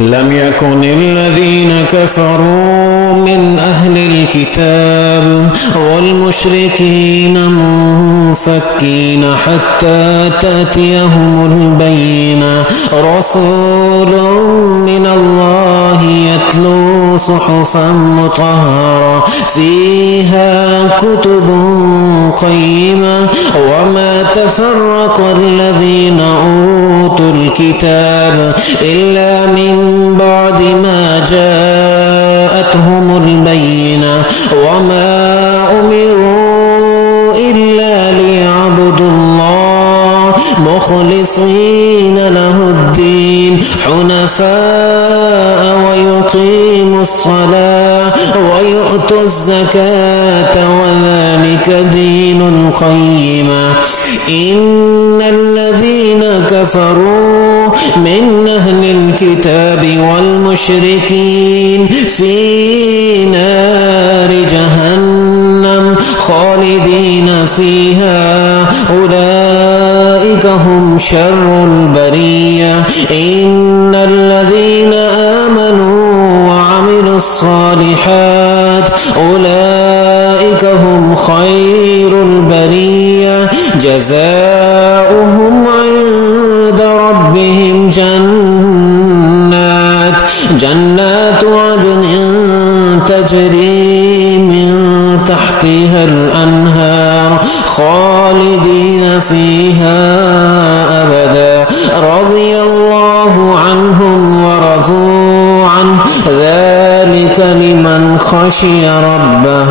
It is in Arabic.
لم يكن الذين كفروا من أهل الكتاب والمشركين منفكين حتى تأتيهم البينة رسول من الله يتلو صحفا مطهرة فيها كتب قيمة وما تفرق الذين أوتوا الكتاب إلا من بعد ما جاءتهم البينة وما أمروا إلا ليعبدوا الله مخلصين له الدين حنفاء ويقيموا الصلاة ويؤتوا الزكاة وذلك دين القيمة إن الذين كفروا من أهل الكتاب والمشركين في نار جهنم خالدين فيها أولئك هم شر البرية إن الذين آمنوا وعملوا الصالحات أولئك هم خير البرية جزاؤهم عند ربهم جنات عدن تجري من تحتها الأنهار خالدين فيها أبدا رضي الله عنهم ورضوا عنه ذلك لمن خشي ربه